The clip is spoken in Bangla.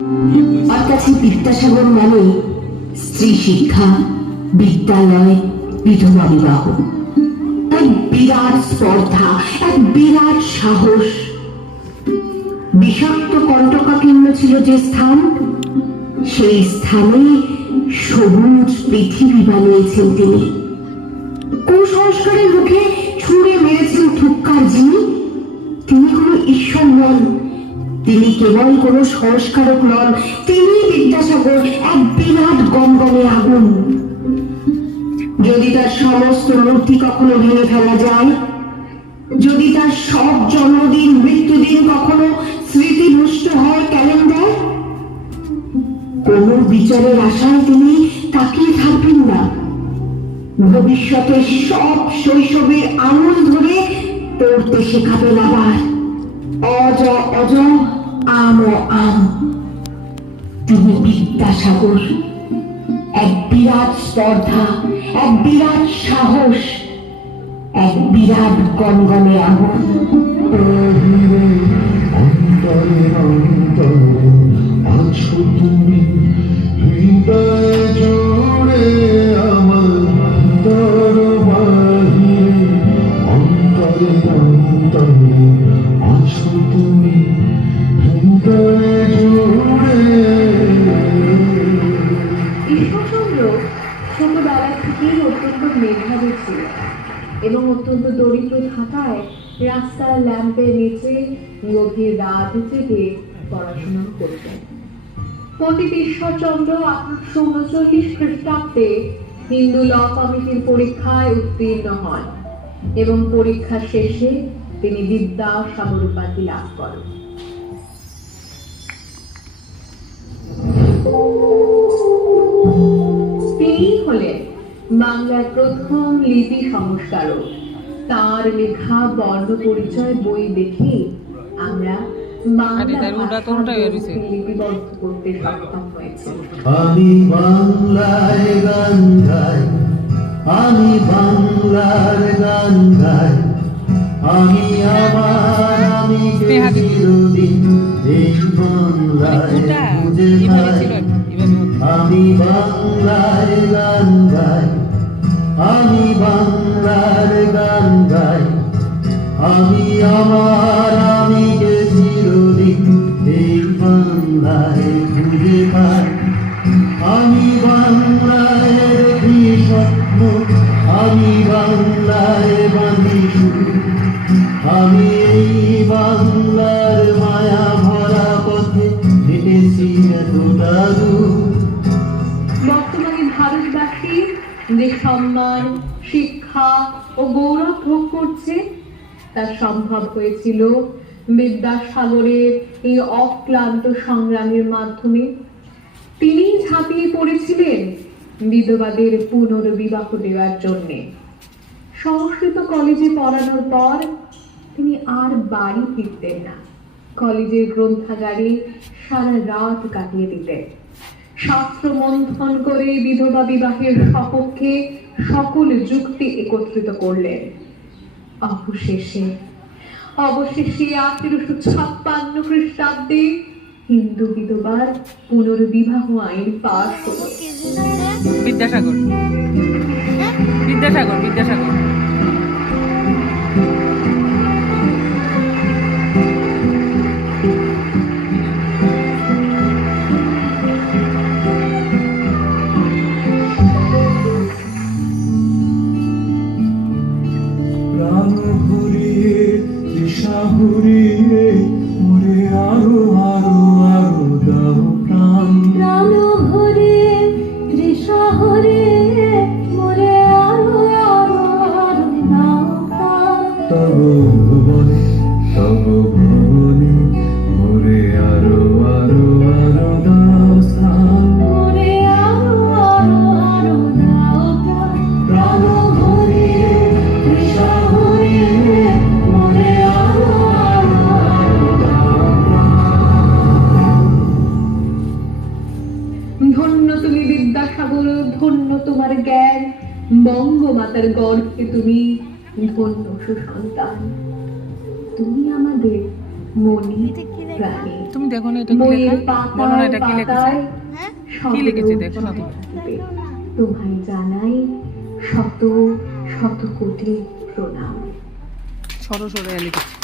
আমার কাছে বিদ্যাসাগর মানে স্ত্রী শিক্ষা, বিদ্যালয়, বিধবা বিবাহ, এক বিরাট স্পর্ধা, এক বিরাট সাহস। বিষাক্ত কণ্টকাকীর্ণ ছিল যে স্থান, সেই স্থানে সবুজ পৃথিবী বানিয়েছেন তিনি। কুসংস্কারের মুখে ছুঁড়ে মেরেছেন ধুক্কার যিনি, তিনি কোনো ঈশ্বর নন, তিনি কেবল কোনো সংস্কারক নন, তিনি বিদ্যাসাগর, এক বিরাট গমগমে আগুন। যদি তার সমস্ত মূর্তি কখনো ভেঙে ফেলা যায়, যদি তার সব জন্মদিন মৃত্যুদিন কখনো স্মৃতিভ্রষ্ট হয় ক্যালেন্ডার, কোন বিচারের আশায় তিনি তাকিয়ে থাকবেন না। ভবিষ্যতের সব শৈশবের আঙুল ধরে পড়তে শেখাবেন আবার অজ অজ আম আম। তিনি বিদ্যাসাগর, এক বিরাট স্পর্ধা, এক বিরাট সাহস, এক বিরাট গমগমে আগুন। অন্তরে অন্তরে আছো তুমি, হৃদয় জুড়ে আমার অন্তর বাহিরে। অন্তরে অন্তরে আছো তুমি, হৃদয় জুড়ে। ঈশ্বরচন্দ্র ছোটবেলা থেকেই অত্যন্ত মেধাবী ছিল এবং অত্যন্ত দরিদ্র থাকায় রাস্তার ল্যাম্পের নিচে গভীর রাত জেগে পড়াশোনা করতেন। পণ্ডিত ঈশ্বরচন্দ্র 1839 খ্রিস্টাব্দে হিন্দু ল কমিটির পরীক্ষায় উত্তীর্ণ হন এবং পরীক্ষা শেষে তিনি বিদ্যাসাগর উপাধি লাভ করেন। তিনি হলেন বাংলার প্রথম লিপি সংস্কারক। তার লেখা বর্ণ পরিচয় বই দেখে আমরা বাংলা লিপিবদ্ধ করতে সক্ষম হয়েছে। আমি বাংলায় গান গাই, আমি বাংলার গান গাই, আমি আমার আমি চিরদিন এই বাংলায় খুঁজে পাই। আমি বাংলার গান গাই, আমি বাংলার গান গাই, আমি আমার আমি চিরদিন এই বাংলায় খুঁজে পাই। আমি বাংলায় দেখি স্বপ্ন, আমি বাংলায় বাঁধি সুর, আমি এই বাংলার মায়া ভরা পথে হেঁটেছি এতটা দূর। বর্তমানে ভারতবাসী যে সম্মান, শিক্ষা ও গৌরব ভোগ করছে তা সম্ভব হয়েছিল বিদ্যাসাগরের এই অক্লান্ত সংগ্রামের মাধ্যমে। তিনি ঝাঁপিয়ে পড়েছিলেন বিধবাদের পুনর্বিবাহ দেওয়ার জন্য। সংস্কৃত কলেজে পড়ানোর পর তিনি আর বাড়ি ফিরতেন না, কলেজের গ্রন্থাগারে সারা রাত কাটিয়ে দিতেন। শাস্ত্র মন্থন করে বিধবা বিবাহের সপক্ষে সকল যুক্তি একত্রিত করলেন। অবশেষে 1856 খ্রিস্টাব্দে হিন্দু বিধবার পুনর্বিবাহ আইন পাস হল। বিদ্যাসাগর বিদ্যাসাগর বিদ্যাসাগর প্রাণ ঘুরিয়ে তৃষা ঘুরিয়ে মোরে আরো আরো আরো দাও প্রাণ। প্রাণ হরিয়ে তৃষা হরিয়ে মোরে আরো আরো আরো দাও প্রাণ। তব ভুবনে তব ভুবনে মোরে আরো আরো আরো দাও স্থান। মোরে আরো আরো আরো দাও প্রাণ। প্রাণ ঘুরিয়ে তৃষা ঘুরিয়ে মোরে আরো আরো আরো দাও প্রাণ। ধন্য তুমি বিদ্যাসাগর, ধন্য তোমার জ্ঞান, বঙ্গমাতার গর্ভে তুমি ধন্য সুসন্তান। তুমি আমাদের মনি প্রাণী। তুমি দেখো না এটা কি বইয়ের লেখা, বলো না এটা কি লিখেছে। কি লিখেছে দেখো না তুমি। তোমায় জানাই শত শত কোটি প্রণাম। সরো সরো লিখেছে।